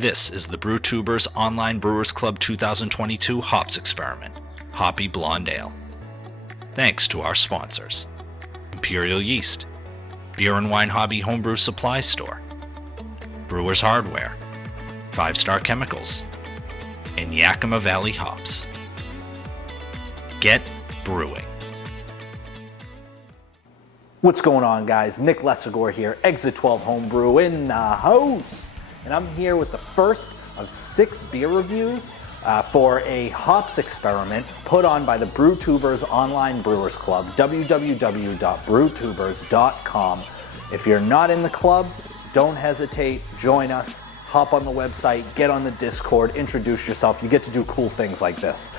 This is the Brewtubers Online Brewers Club 2022 Hops Experiment, Hoppy Blonde Ale. Thanks to our sponsors: Imperial Yeast, Beer and Wine Hobby Homebrew Supply Store, Brewers Hardware, 5 Star Chemicals, and Yakima Valley Hops. Get brewing. What's going on, guys? Nick Lessigore here, Exit 12 Homebrew in the house. And I'm here with the first of 6 beer reviews for a hops experiment put on by the Brewtubers Online Brewers Club, www.brewtubers.com. If you're not in the club, don't hesitate, join us, hop on the website, get on the Discord, introduce yourself. You get to do cool things like this.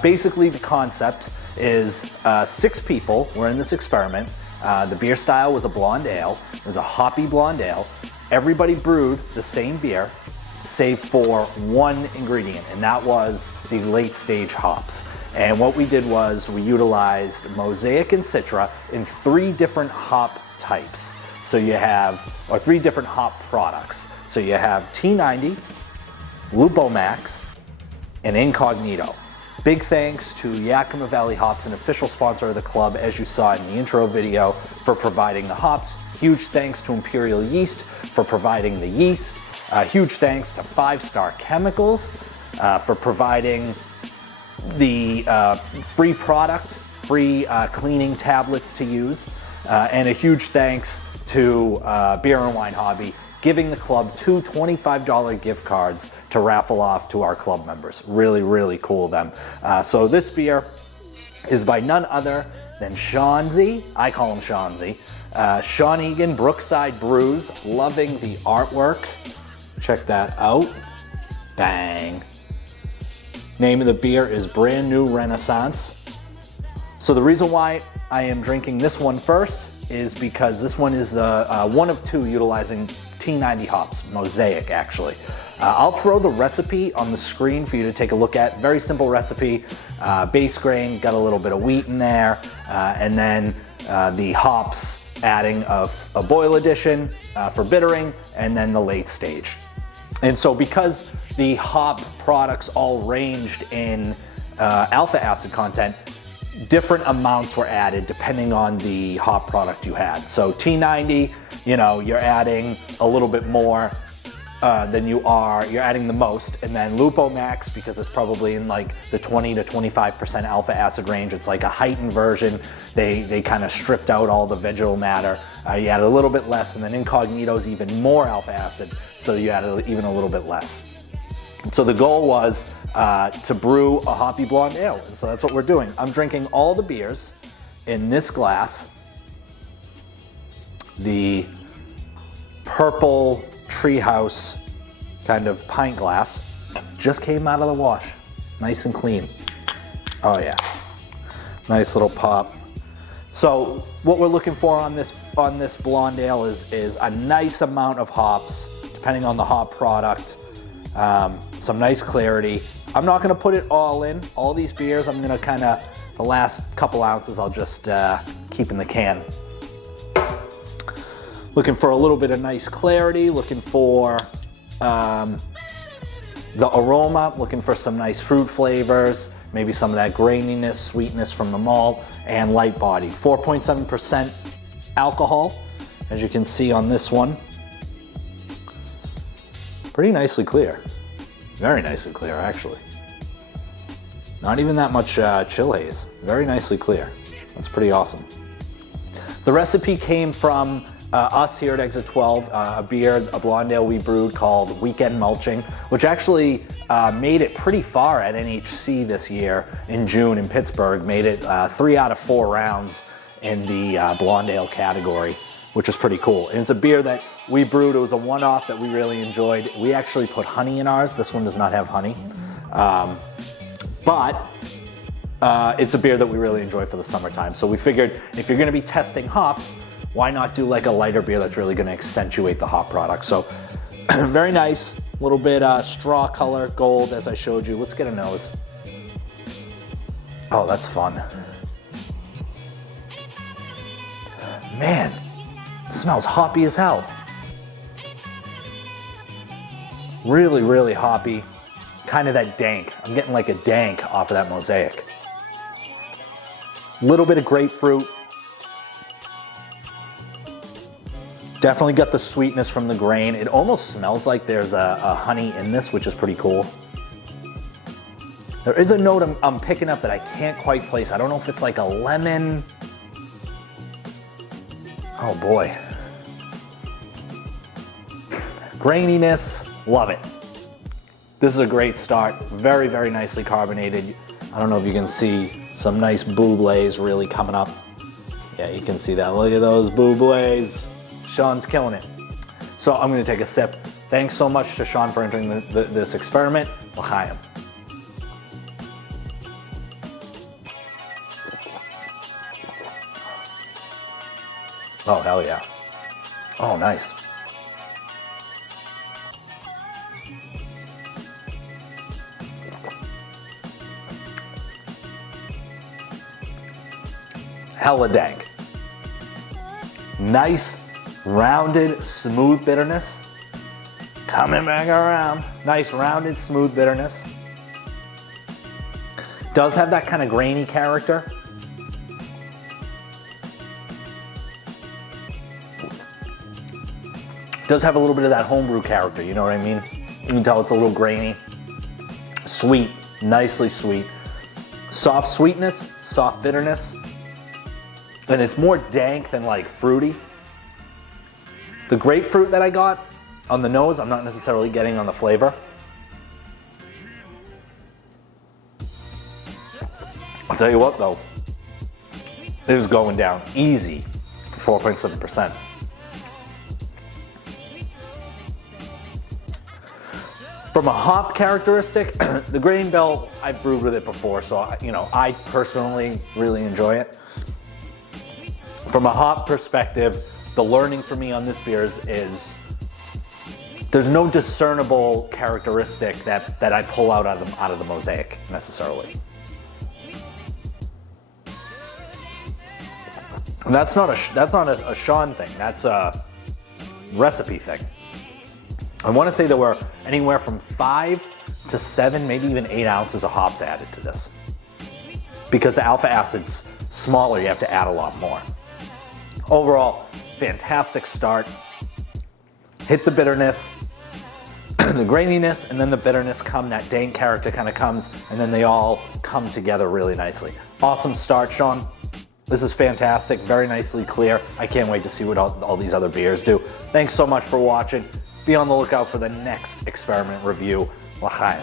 Basically, the concept is 6 people were in this experiment. The beer style was a blonde ale. It was a hoppy blonde ale. Everybody brewed the same beer, save for one ingredient, and that was the late stage hops. And what we did was we utilized Mosaic and Citra in 3 different hop types. So you have, or 3 different hop products. So you have T90, LUPOMAX, and INCOGNITO. Big thanks to Yakima Valley Hops, an official sponsor of the club, as you saw in the intro video, for providing the hops. Huge thanks to Imperial Yeast for providing the yeast. Huge thanks to 5 Star Chemicals for providing the free product, free cleaning tablets to use. And a huge thanks to Beer and Wine Hobby, giving the club 2 $25 gift cards to raffle off to our club members. Really, really cool of them. So this beer is by none other than Shawnzy. I call him Shawnzy. Sean Egan, Brookside Brews. Loving the artwork. Check that out. Bang. Name of the beer is Brand New Renaissance. So the reason why I am drinking this one first is because this one is the one of 2 utilizing T90 hops, Mosaic actually. I'll throw the recipe on the screen for you to take a look at. Very simple recipe, base grain, got a little bit of wheat in there, and then the hops adding of a boil addition for bittering, and then the late stage. And so because the hop products all ranged in alpha acid content, different amounts were added depending on the hop product you had. So T90, you know, you're adding a little bit more than you're adding the most. And then LUPOMAX, because it's probably in like the 20 to 25% alpha acid range, it's like a heightened version. They kind of stripped out all the vegetal matter. You added a little bit less, and then Incognito's even more alpha acid, so you added even a little bit less. So the goal was to brew a hoppy blonde ale, and so that's what we're doing. I'm drinking all the beers in this glass, the purple treehouse kind of pint glass. Just came out of the wash, nice and clean. Oh yeah, nice little pop. So what we're looking for on this blonde ale is a nice amount of hops, depending on the hop product. Some nice clarity. I'm not going to put it all in. All these beers, I'm going to kind of, the last couple ounces, I'll just keep in the can. Looking for a little bit of nice clarity, looking for the aroma, looking for some nice fruit flavors, maybe some of that graininess, sweetness from the malt, and light bodied. 4.7% alcohol, as you can see on this one. Pretty nicely clear. Very nicely clear, actually. Not even that much chill haze. Very nicely clear. That's pretty awesome. The recipe came from us here at Exit 12, a blonde ale we brewed called Weekend Mulching, which actually made it pretty far at NHC this year in June in Pittsburgh. Made it 3 out of 4 rounds in the blonde ale category, which is pretty cool. And it's a beer that we brewed. It was a one-off that we really enjoyed. We actually put honey in ours. This one does not have honey. But it's a beer that we really enjoy for the summertime. So we figured if you're gonna be testing hops, why not do like a lighter beer that's really gonna accentuate the hop product? So very nice, a little bit straw color, gold, as I showed you. Let's get a nose. Oh, that's fun. Man, it smells hoppy as hell. Really, really hoppy. Kind of that dank. I'm getting like a dank off of that Mosaic. Little bit of grapefruit. Definitely got the sweetness from the grain. It almost smells like there's a honey in this, which is pretty cool. There is a note I'm picking up that I can't quite place. I don't know if it's like a lemon. Oh boy. Graininess, love it. This is a great start. Very, very nicely carbonated. I don't know if you can see some nice bubbles really coming up. Yeah, you can see that. Look at those bubbles. Sean's killing it. So I'm gonna take a sip. Thanks so much to Sean for entering this experiment. L'chaim. Oh, hell yeah. Oh, nice. Hella dank. Nice, rounded, smooth bitterness. Coming back around. Nice, rounded, smooth bitterness. Does have that kind of grainy character. Does have a little bit of that homebrew character, you know what I mean? You can tell it's a little grainy. Sweet, nicely sweet. Soft sweetness, soft bitterness. And it's more dank than like fruity. The grapefruit that I got on the nose, I'm not necessarily getting on the flavor. I'll tell you what though, it is going down easy for 4.7%. From a hop characteristic, the grain belt, I've brewed with it before, so I personally really enjoy it. From a hop perspective, the learning for me on this beer is there's no discernible characteristic that I pull out of the Mosaic necessarily. And that's not a Sean thing. That's a recipe thing. I want to say there were anywhere from 5 to 7, maybe even 8 ounces of hops added to this. Because the alpha acid's smaller, you have to add a lot more. Overall, fantastic start. Hit the bitterness, the graininess, and then the bitterness come, that dank character kind of comes, and then they all come together really nicely. Awesome start, Sean. This is fantastic, very nicely clear. I can't wait to see what all these other beers do. Thanks so much for watching. Be on the lookout for the next experiment review. L'chaim.